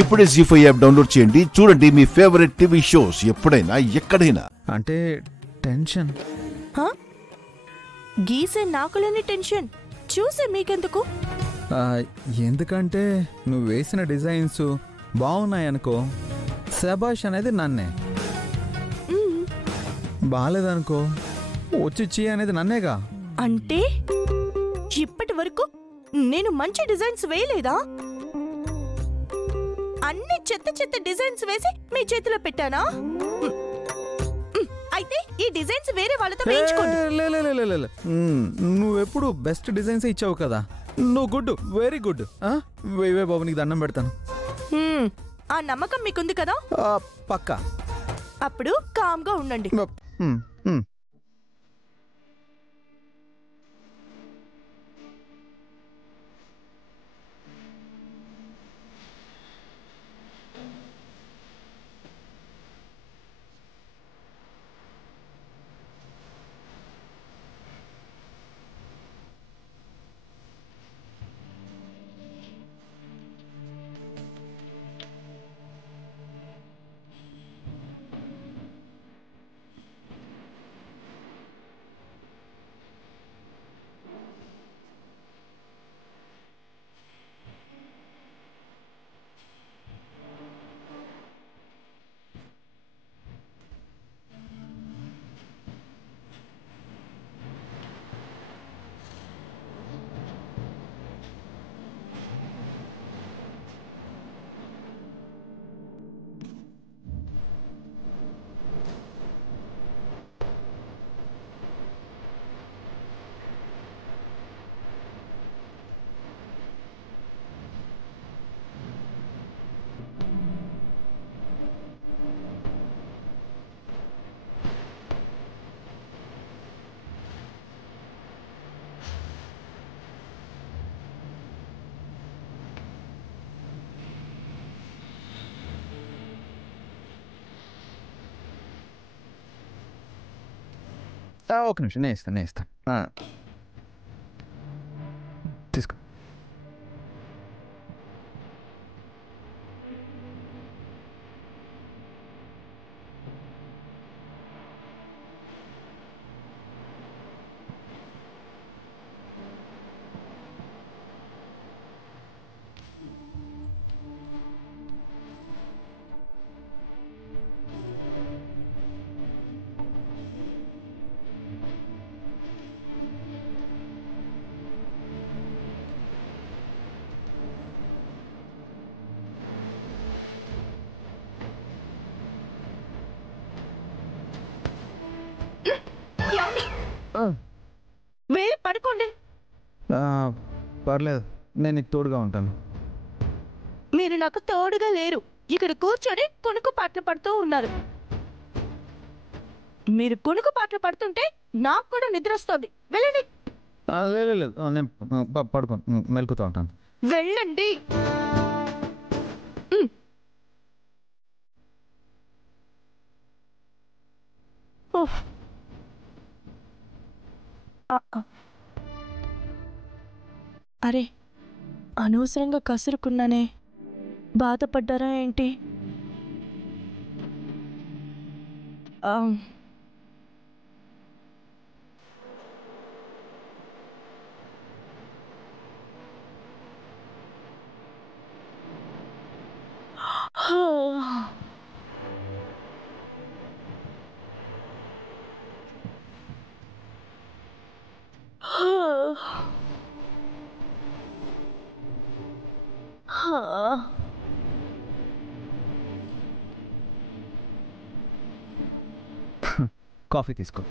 ఇప్పుడే జీ5 app download చేయండి. చూడండి మీ ఫేవరెట్ టీవీ షోస్ ఎప్పుడైనా ఎక్కడైనా. అంటే టెన్షన్ గీసే నాకు లేని టెన్షన్ చూసే మీకెందుకు? ఎందుకంటే నువ్వు వేసిన డిజైన్స్ బాగున్నాయనుకో శబాష్ అనేది నన్నే, బాగాలేదనుకో వచ్చి అనేది నన్నేగా. అంటే ఇప్పటి వరకు నేను మంచి డిజైన్స్ వేయలేదా? అన్ని చెత్త చెత్త డిజైన్స్ వేసి మీ చేతిలో పెట్టానా? అయితే ఈ డిజైన్స్ వేరే వాళ్ళతో వేయించుకోండి. నువ్వెప్పుడు బెస్ట్ డిజైన్స్ ఇచ్చావు కదా, నువ్వు గుడ్, వెరీ గుడ్. వేవే బాబు, నీకు దండం పెడతాను. ఆ నమ్మకం మీకుంది కదా? పక్కా. అప్పుడు కామ్గా ఉండండి. ఒక నిమిషం, నేను ఇస్తాను. తీసుకో. పడుకోండి. పర్లేదు, నేను నీకు తోడుగా ఉంటాను. మీరు నాకు తోడుగా లేరు. ఇక్కడ కూర్చొని కునుకు పాటలు పడుతూ ఉన్నారు. మీరు కునుకు పాటలు పడుతుంటే నాకు కూడా నిద్ర వస్తుంది. వెళ్ళండి. లేదు, నేను పడుకోను, మెలుకుతూ ఉంటాను. వెళ్ళండి. అరే, అనవసరంగా కసురుకున్నానే. బాధపడ్డారా ఏంటి? కాఫీ తీసుకో,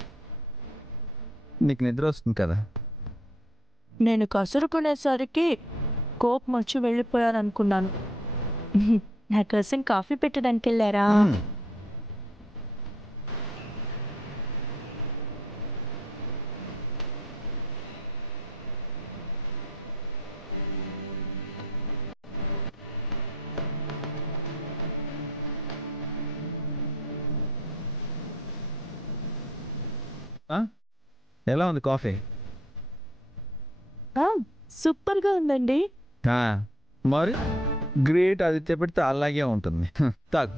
నీకు నిద్ర వస్తుంది కదా. నేను కసురుకునేసరికి కోపం వచ్చి వెళ్ళిపోయారనుకున్నాను. నా కోసం కాఫీ పెట్టడానికి వెళ్ళారా? ఎలా ఉంది కాఫీ? సూపర్గా ఉందండి. మరి గ్రేట్ ఆదిత్య పెడితే అలాగే ఉంటుంది. తాగు.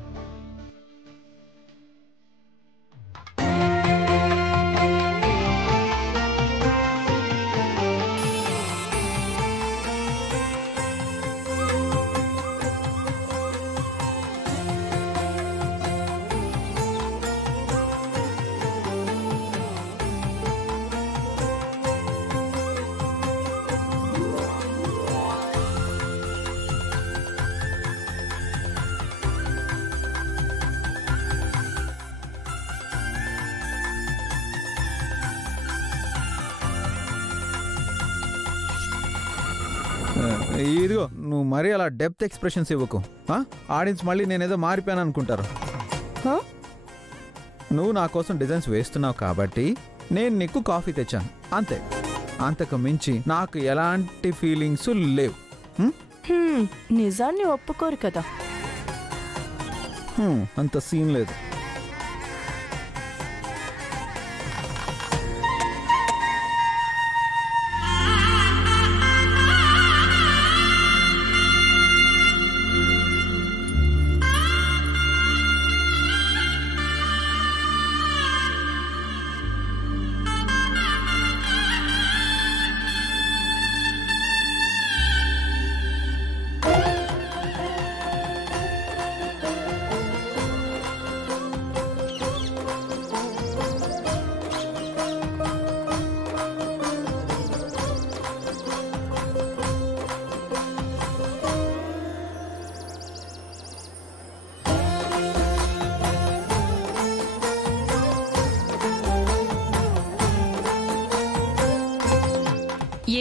ఇదిగో నువ్వు మరీ అలా డెప్త్ ఎక్స్ప్రెషన్స్ ఇవ్వకు. ఆడియన్స్ మళ్ళీ నేనేదో మారిపోయాను అనుకుంటారు. నువ్వు నా కోసం డిజైన్స్ వేస్తున్నావు కాబట్టి నేను నీకు కాఫీ తెచ్చాను అంతే. అంతకు మించి నాకు ఎలాంటి ఫీలింగ్స్ లేవు. నిజాన్ని ఒప్పుకోరు కదా. అంత సీన్ లేదు.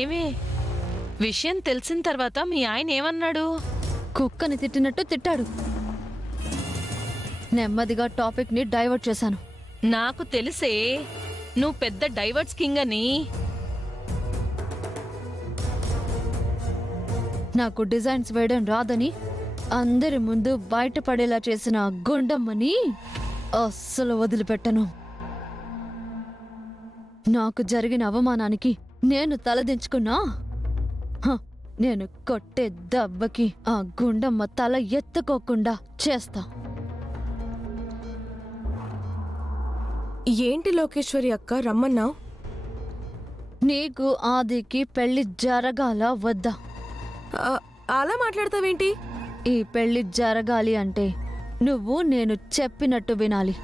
ఏమే విషయం తెలిసిన తర్వాత మీ ఆయన ఏమన్నాడు? కుక్కని తిట్టినట్టు తిట్టాడు. నెమ్మదిగా టాపిక్ ని డైవర్ట్ చేశాను. నాకు తెలిసే నువ్వు పెద్ద డైవర్ట్స్ కింగ్ అని. నాకు డిజైన్స్ వేయడం రాదని అందరి ముందు బయటపడేలా చేసిన గుండమ్మని అస్సలు వదిలిపెట్టను. నాకు జరిగిన అవమానానికి నేను తలదించుకున్నా, నేను కొట్టే దెబ్బకి ఆ గుండమ్మ తల ఎత్తుకోకుండా చేస్తా. ఏంటి లోకేశ్వరి అక్క రమ్మన్నావు? నీకు ఆదికి పెళ్లి జరగాల వద్దా? అలా మాట్లాడతావేంటి? ఈ పెళ్లి జరగాలి అంటే నువ్వు నేను చెప్పినట్టు వినాలి.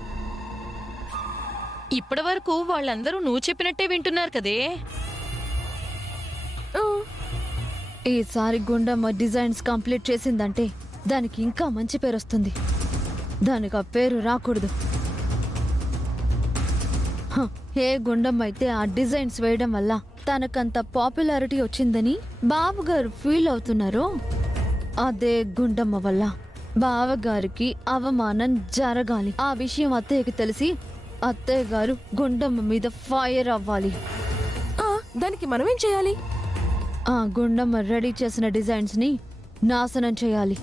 ఇప్పటి వరకు వాళ్ళందరూ నువ్వు చెప్పినట్టే వింటున్నారు కదే. ఈసారి గుండమ్మ డిజైన్స్ కంప్లీట్ చేసిందంటే దానికి ఇంకా మంచి పేరు వస్తుంది. దానికి ఆ పేరు రాకూడదు. ఏ గుండమ్మ అయితే ఆ డిజైన్స్ వేయడం వల్ల తనకంత పాపులారిటీ వచ్చిందని బావగారు ఫీల్ అవుతున్నారో, అదే గుండమ్మ వల్ల బావగారికి అవమానం జరగాలి. ఆ విషయం అత్తయ్యకి తెలిసి అత్తయ్య గారు గుండమ్మ మీద ఫైర్ అవ్వాలి. దానికి మనమేం చేయాలి? ఆ గుండమ్మ రెడీ చేసిన డిజైన్స్ ని నాశనం చేయాలి.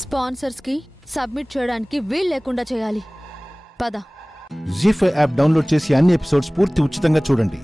స్పాన్సర్స్ కి సబ్మిట్ చేయడానికి వీలు లేకుండా చేయాలి. పద. జీ5 యాప్ డౌన్లోడ్ చేసి అన్ని ఎపిసోడ్స్ పూర్తి ఉచితంగా చూడండి.